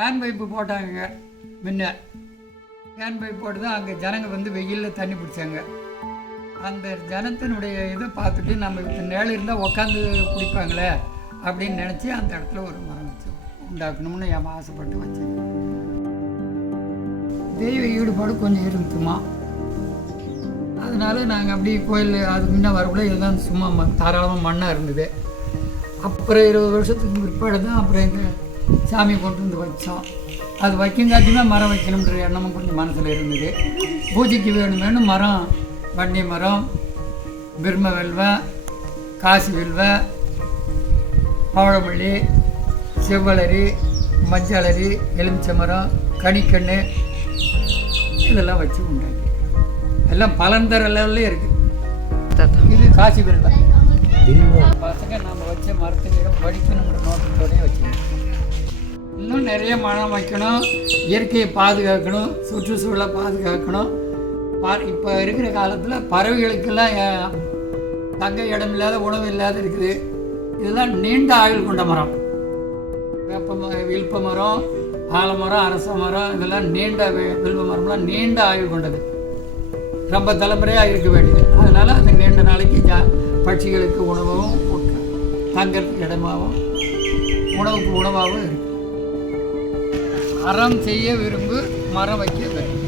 Can pipe போட்டாங்க. முன்ன can pipe போட்டு தான் அங்கே ஜனங்க வந்து வெயிலில் தண்ணி பிடிச்சாங்க. அந்த ஜனத்தினுடைய இதை பார்த்துட்டு நம்ம நிழல் இருந்தால் உட்காந்து குடிப்பாங்களே அப்படின்னு நினச்சி அந்த இடத்துல ஒரு மரம் வச்சு உண்டாக்கணும்னு என் ஆசைப்பட்டு வச்சேன். தெய்வ ஈடுபாடு கொஞ்சம் இருந்துமா, அதனால நாங்கள் அப்படி கோயில் அதுக்கு முன்னே வரக்குள்ள இதுதான் சும்மா தாராளமாக மண்ணாக இருந்தது. அப்புறம் 20 வருஷத்துக்கு பிற்பாடு தான் அப்புறம் இந்த சாமி கொண்டு வந்து வச்சோம். அது வைக்கங்காட்டியுமே மரம் வைக்கணுன்ற எண்ணமும் கொஞ்சம் மனசில் இருந்தது. பூஜைக்கு வேணும் மரம், வன்னி மரம், பிரம்ம வெல்வை, காசி வெல்வை, பவழமல்லி, செவ்வளரி, மஞ்சளரி, எலுமிச்சை மரம், கனிக்கண்ணு இதெல்லாம் வச்சு உண்டாக்கி எல்லாம் பலந்தர லெவல்லே இருக்குது. இது காசி வெல்வை. பசங்க நம்ம வச்ச மரத்துக்கு படிக்கணுங்கிற நோக்கத்தோடய வச்சுக்கணும். இன்னும் நிறைய மரம் வைக்கணும், இயற்கையை பாதுகாக்கணும், சுற்றுச்சூழலை பாதுகாக்கணும். இப்போ இருக்கிற காலத்தில் பறவைகளுக்கெல்லாம் தங்க இடம் இல்லாத, உணவு இல்லாத இருக்குது. இதெல்லாம் நீண்ட ஆயுள் கொண்ட மரம். வில்ப மரம், ஆலமரம், அரச மரம், இதெல்லாம் நீண்ட வில்ப மரம்லாம் நீண்ட ஆயுள் கொண்டது, ரொம்ப தலைமுறையாக இருக்க வேண்டியது. அதனால் அந்த நீண்ட நாளைக்கு பட்சிகளுக்கு உணவாகவும், தங்கறதுக்கு இடமாகவும், உணவுக்கு உணவாகவும் இருக்குது. அறம் செய்ய விரும்பு, மரம் வைக்க விரும்பு.